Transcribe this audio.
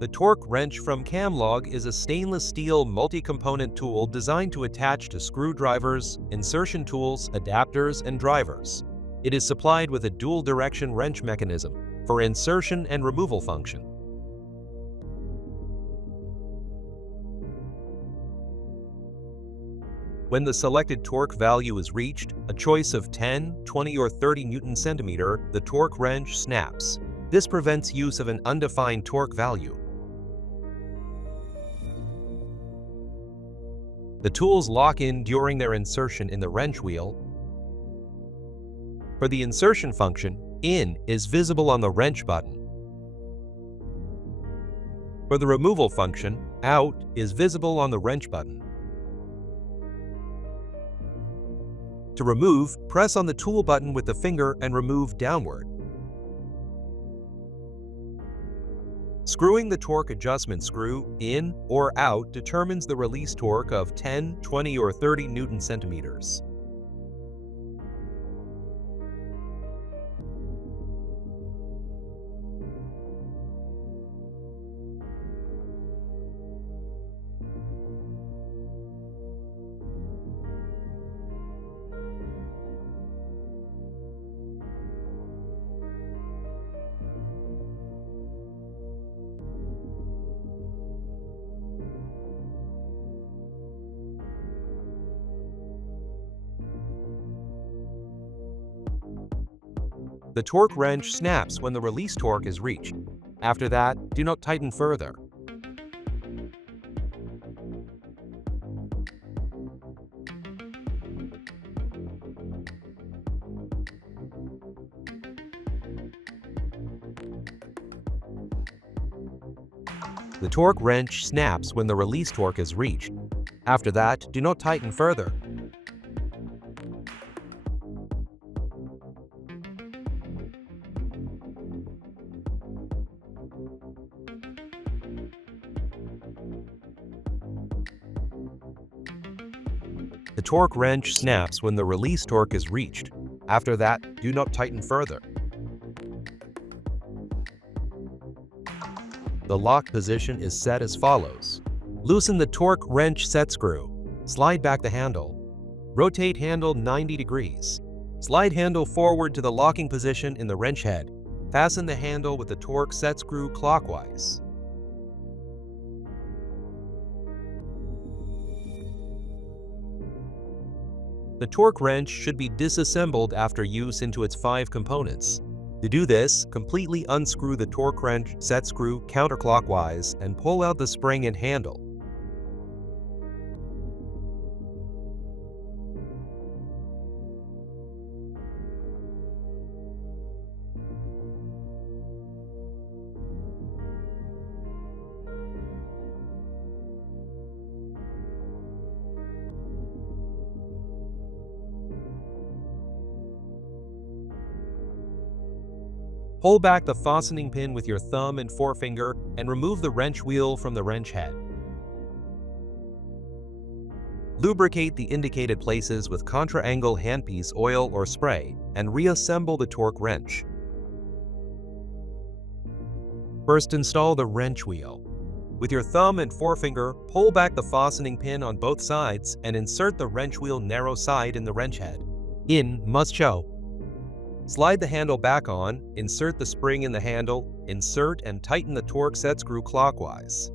The torque wrench from Camlog is a stainless steel multi-component tool designed to attach to screwdrivers, insertion tools, adapters, and drivers. It is supplied with a dual-direction wrench mechanism for insertion and removal function. When the selected torque value is reached, a choice of 10, 20, or 30 Newton-centimeter, the torque wrench snaps. This prevents use of an undefined torque value. The tools lock in during their insertion in the wrench wheel. For the insertion function, in is visible on the wrench button. For the removal function, out is visible on the wrench button. To remove, press on the tool button with the finger and remove downward. Screwing the torque adjustment screw in or out determines the release torque of 10, 20, or 30 Newton-centimeters. The torque wrench snaps when the release torque is reached. After that, do not tighten further. The torque wrench snaps when the release torque is reached. After that, do not tighten further. The torque wrench snaps when the release torque is reached. After that, do not tighten further. The lock position is set as follows. Loosen the torque wrench set screw. Slide back the handle. Rotate handle 90 degrees. Slide handle forward to the locking position in the wrench head. Fasten the handle with the torque set screw clockwise. The torque wrench should be disassembled after use into its 5 components. To do this, completely unscrew the torque wrench set screw counterclockwise and pull out the spring and handle. Pull back the fastening pin with your thumb and forefinger and remove the wrench wheel from the wrench head. Lubricate the indicated places with contra-angle handpiece oil or spray and reassemble the torque wrench. First, install the wrench wheel. With your thumb and forefinger, pull back the fastening pin on both sides and insert the wrench wheel narrow side in the wrench head. In must show. Slide the handle back on, insert the spring in the handle, insert and tighten the torque set screw clockwise.